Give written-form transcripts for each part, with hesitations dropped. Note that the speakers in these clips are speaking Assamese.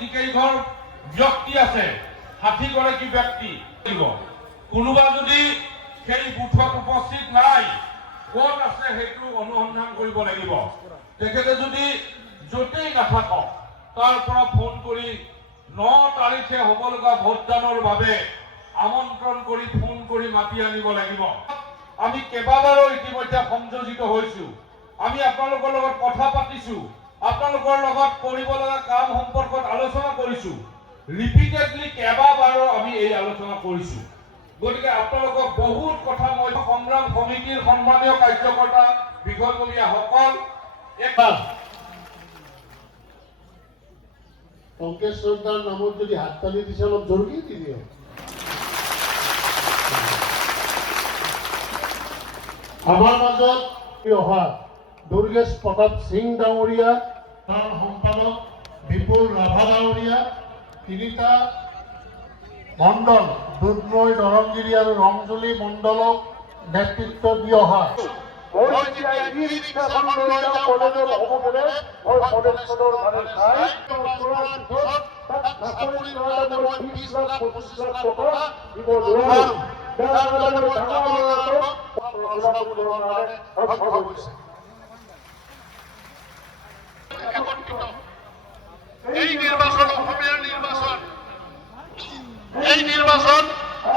যিকেইঘৰ ব্যক্তি আছে ৬০গৰাকী ব্যক্তি কোনোবা যদি সেই বুথত উপস্থিত নাই ক'ত আছে সেইটো অনুসন্ধান কৰিব লাগিব। তেখেতে যদি য'তেই নাথাকক তাৰ পৰা ফোন কৰি ৯ তাৰিখে হ'ব লগা ভোটদানৰ বাবে আমন্ত্ৰণ কৰি ফোন কৰি মাতি আনিব লাগিব। আমি কেইবাবাৰো ইতিমধ্যে সংযোজিত হৈছো, আমি আপোনালোকৰ লগত কথা পাতিছো, আপোনালোকৰ লগত কৰিব লগা কাম সম্পৰ্কত আলোচনা কৰিছো, ৰিপিটেডলি কেইবাবাৰো আমি এই আলোচনা কৰিছো। গতিকে আপোনালোকক বহুত কথা মই সংগ্ৰাম সমিতিৰ সন্মানীয় কাৰ্যকৰ্তা বিষয়ববীয়াসকল পংকজ চৰ্দাৰ নামত যদি হাত তালি দিছে অলপ জোৰকৈ দি দিয়ক। আমাৰ মাজত অহা দুৰ্গেশ প্ৰতাপ সিং ডাঙৰীয়া, তাৰ সম্পাদক বিপুল ৰাভা ডাঙৰীয়া, তিনিটা মণ্ডল দুধনৈ, দৰংগিৰি আৰু ৰংজুলি মণ্ডলক নেতৃত্ব দি অহা এই নিৰ্বাচন অসমীয়াৰ নিৰ্বাচন, এই নিৰ্বাচন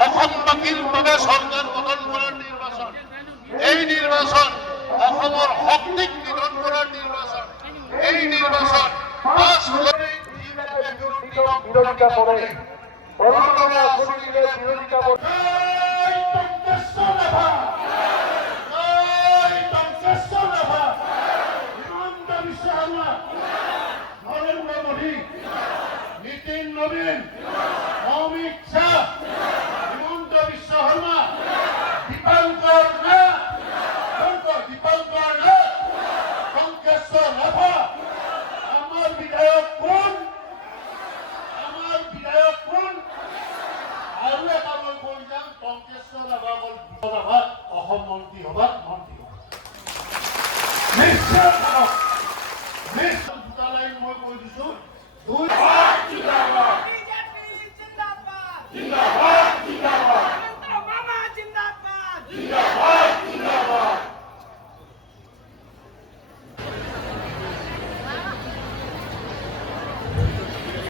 অসমবাসীৰ বাবে চৰকাৰ গঠন কৰাৰ নিৰ্বাচন, এই নিৰ্বাচন অসমৰ শক্তিক নিধন কৰাৰ নিৰ্বাচন, এই নিৰ্বাচন বিৰোধিতা কৰে, অৰুণোদয় আঁচনিৰে বিৰোধিতা কৰে। নীতিন নবীন, অমিত শাহ, হিমন্ত বিশ্ব শৰ্মা, দীপাংকৰ নাথ, পংকেশ্বৰ ৰাভা। আমাৰ বিধায়ক কোন? আৰু এটা মই কৈ যাম, পংকেশ্বৰ ৰাভা অসম মন্ত্ৰী সভাত মন্ত্ৰী হ'ব নিশ্চয়। দুটা লাইন মই কৈ দিছো।